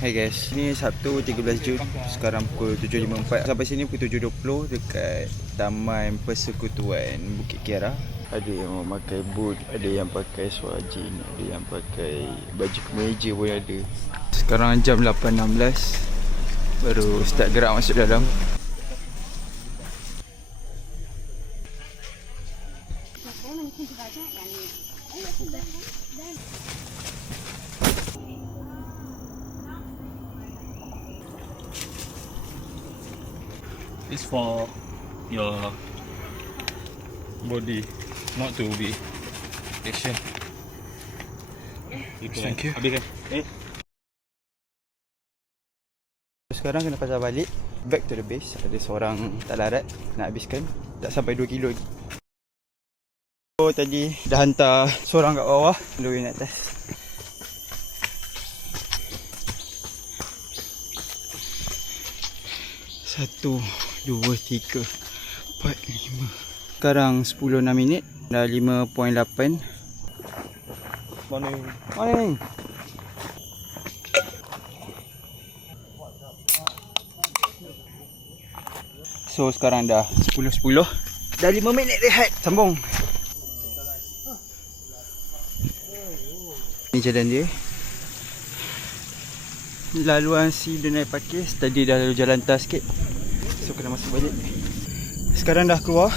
Hai guys, ni Sabtu 13 Jun. Sekarang pukul 7.54. Sampai sini pukul 7.20 dekat Taman Persekutuan Bukit Kiara. Ada yang memakai boot, ada yang pakai swajin, ada yang pakai baju kemeja pun ada. Sekarang jam 8.16. Baru start gerak masuk dalam. It's for your body, not to be action. Thank you. Habis kan? Sekarang kena pasal balik. Back to the base. Ada seorang tak larat nak habiskan. Tak sampai 2 kilo lagi. So, tadi dah hantar seorang kat bawah, dua yang atas. Satu, dua, tiga, empat, lima. Sekarang 10.6 minit. Dah 5.8. Morning. Morning. So sekarang dah 10.10. Dah 5 minit rehat. Sambung. Ni jalan dia. Laluan si dia naik pakis. Tadi dah lalu jalan tas sikit. So kena masuk balik. Sekarang dah keluar.